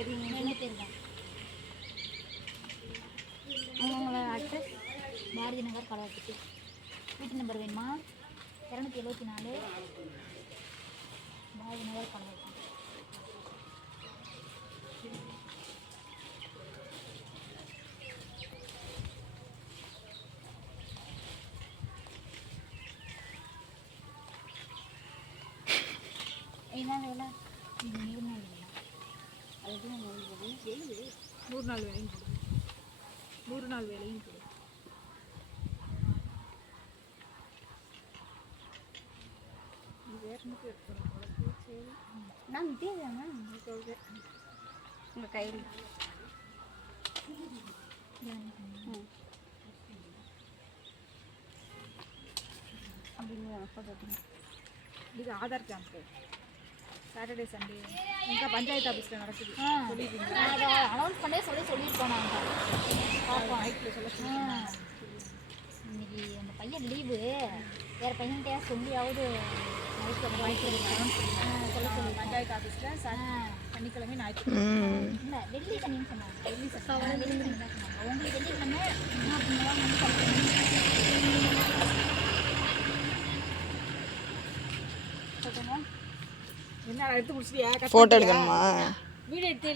2 பேர் தான். அவங்களோட அட்ரஸ் பாரதி நகர் கலவரத்துக்கு. வீட்டு நம்பர் வேணுமா? 274 பாரதி நகர் கலவரத்துக்கு. என்ன வேலை? 3 நாள் வேலை. அதுதான் 100 நாள் வேலையும் கொடு. 100 நாள் வேலையும் கொடு. வேறு சரி நான் தேவையாண்ணா உங்கள் கையில் அப்படின்னு இது ஆதார் கேம்ப்பு சாட்டர்டே சண்டே எங்கள் பஞ்சாயத்து ஆஃபீஸில் நடக்குது. அனௌன்ஸ் பண்ணே சொல்லியிருக்கோம் நாங்கள். பார்ப்போம் நைட்டில் சொல்ல இன்னைக்கு அந்த பையன் லீவு. வேறு பையன்கிட்ட சொல்லியாவது சொல்ல சொல்லி பஞ்சாயத்து ஆஃபீஸில் சனிக்கிழமை ஞாயிற்று இல்லை வெள்ளி சனின்னு சொன்னாங்க. வெள்ளி சனி தான் சொன்னாங்க. உங்களுக்கு வெள்ளிக்கிழமை என்ன அப்படின்லாம் வந்து என்ன எடுத்து முடிச்சுட்டியா? ஃபோட்டோ எடுக்கணுமா? வீடியோ எடுத்து